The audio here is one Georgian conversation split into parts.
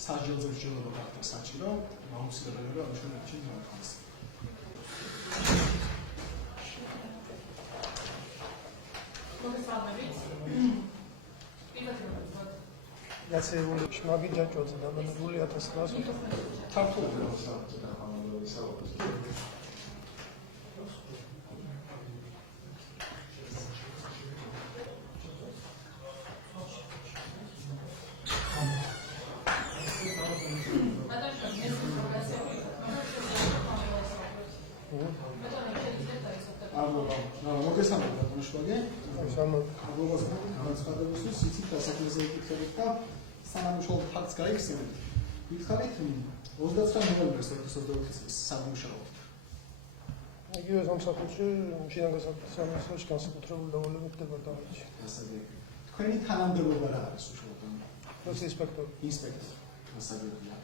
საჯელზე მსჯელობა გახდა საჭირო, აუცილებელია ამ შემთხვევაში მოახდინოს. გაცემული შმაგი ჯაჭვაძე დაბანებული 1900 ქართული მოსახლეობა ამბობს. მოგესალმებით ბატონიშვილე. მოგესალმებით. განცხადებისთვის იცით დასაქმეზე იკითხებით და სამუშაო ფაქტს გაიხსენებთ. ვითხოვით 29 ნოემბერს 2024 წლის სამუშაოდ. იგივე სამსახურში შინაგან საქმეებში განსაკუთრებული დავალებით დეპარტამენტში. ასეთი. თქვენი თანამდებობა რა არის უშუალოდ? ინსპექტორი. ინსპექტორი. ასეთია.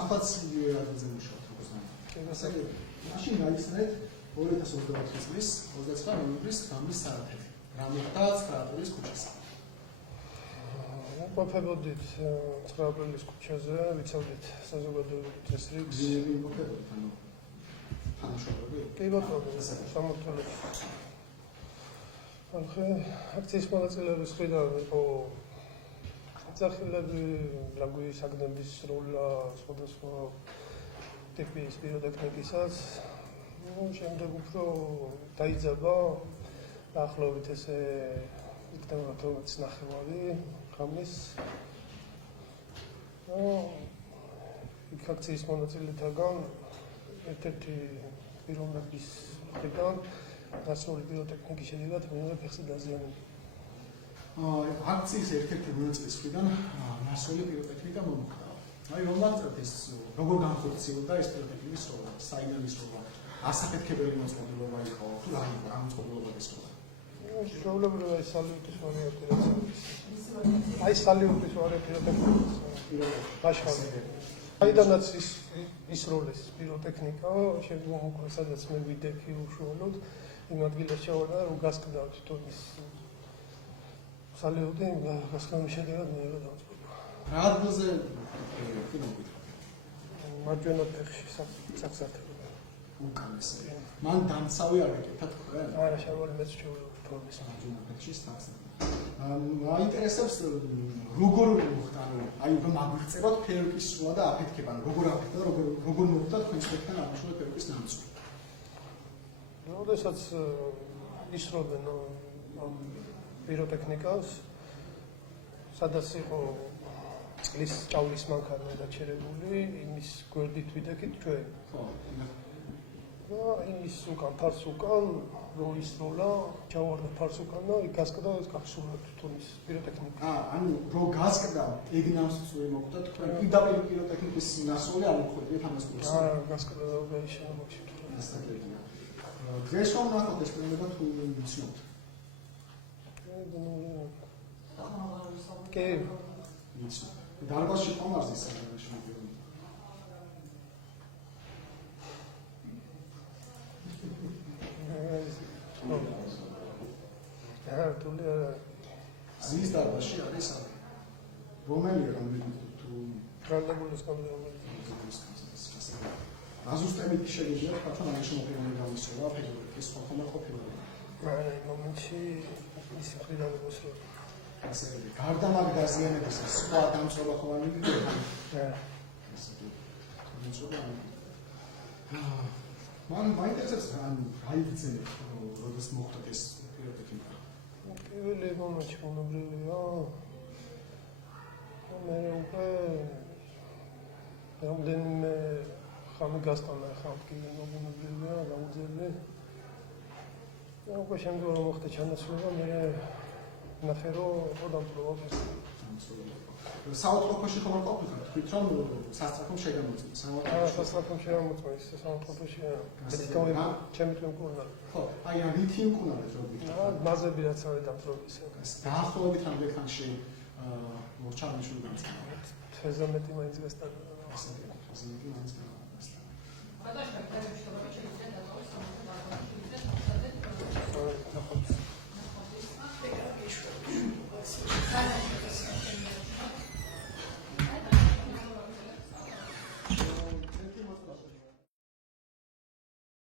ახაც იგივე რადზე მუშაობთ როგორც ნაი. ასეთი. მაშინ გაიხსენეთ 2024 წლის 29 ნოემბრის გამის საათები. რამოხდა 9 აპრილის ქუჩაზე. ვიმყოფებოდით 9 აპრილის ქუჩაზე, ვიცავდით საზოგადოებრივ წესრიგს. ვიმყოფებოდით, ანუ თანამშრომლები? კი ბატონო, სამმართველოში. ახლა აქციის მონაწილეების მხრიდან იყო ძახილები, საქმეების სროლა, სხვადასხვა ტიპის პიროტექნიკისაც. შემდეგ უფრო დაიძაბა დაახლოებით ესე იქნება 19 ღამის. იქ აქციის მონაწილეებთან ერთ-ერთი პიროვნების მხრიდან დასრული პიროტექნიკის შედეგად მეორე ფეხზე დაზიანებული. აქციის ერთ-ერთი მონაწილეს მხრიდან დასრული პიროტექნიკა მომხდა. აი რომ ვაწევთ ეს როგორ განხორციელდა ეს პიროტექნიკის სროლა, საინალის სროლა. ასაფეთქებელი მოწყობილობა იყო, თუ რა იყო ამ მოწყობილობა ისროლა? შეულებრივია ეს სალიუტის ვარიანტი რაც არის. აი სალიუტის ვარიანტიაშხალე. აიდანაც ისროლეს პიროტექნიკა, შემდგომ უკვე სადაც მე ვიდექი უშუალოდ იმ ადგილას ჩავარდა რომ გასკდა თვითონ ის სალიუტი გასკამის შედეგად მე გადავწყვეტა. რა ადგილზე მარჯვენა ფეხში საქსათი. უკანეს. მან დამცავი არ ეკეთა თქვენ? არა, შარვალი მეც შეუძლებელი ფორმის მარჯვენა ფეხში საქსათი. მაინტერესებს როგორ მოხდა, აი უკვე მაგიღწევათ ფერუკის სროლა და აფეთქება, როგორ აფეთქდა, როგორ მოხდა თქვენ შეთქან ამუშავე ფერუკის ნამცვი. როდესაც ისროდნენ პიროტექნიკას, სადაც იყო წყლის ჭაულის მანქანა დაჩერებული, იმის გვერდით ვიდექით ჩვენ. ხო. იმის უკან ფარს უკან რო ისროლა, ჩავარდა ფარს უკან და იქ გასკდა კაფსულა თვითონ ის პიროტექნიკა. ანუ რო გასკდა ეგ ნამსწორი მოხდა თქვენ პირდაპირ პიროტექნიკის ნასწორი არ მოხდეთ ამას გულს. გასკდა და გაიშალა მაგში. ასეთია. დღეს რომ ნახოთ ეს პრობლემა თუ ვიცნობთ. კი. ვიცი. დარბაზში ხომ არის ეს შემოგვიდგა. თული ზის დარბაზში არის სამი. რომელია რომ თუ გრანდაგულის კამერა. აზუსტებით შეიძლება თქვა რომ შემოყენებული გამოსულა ფედერალების ხომ ყოფილა. არა, იმ მომენტში ის მხრიდან მოსულა. ასე გარდა მაგ დაზიანების სხვა დამწობა ხო არ მიგიგებთ? მან მაინტერესებს ან გაიგრძელეთ როდეს მოხდა ეს პიროტექნიკა. პირველი მომენტი მომებრია. მე უკვე რამდენიმე ხანი გასტანა ხალხი მომებრია, გაუძლე. უკვე შემდგომ რომ მოხდა ჩანაცვლება, მე ნახე რომ დამწუხრდა. საავადმყოფოში ხომ არ ყოფილიყო? თქვით რომ სასწრაფო შეგამოწმეთ. სასწრაფო შეგამოწმეთ, საავადმყოფოში მეტიკამები ჩემი თვითონ მკურნალ. ხო, აი რა რითი მკურნალეთ რო გითხრათ? მაზები რაც არის დამწუხრების. დაახლოებით რამდენი ხანში მოჩამიშული გამწვანა? თვეზე მეტი მაინც გასტანა. ასე იგი მაინც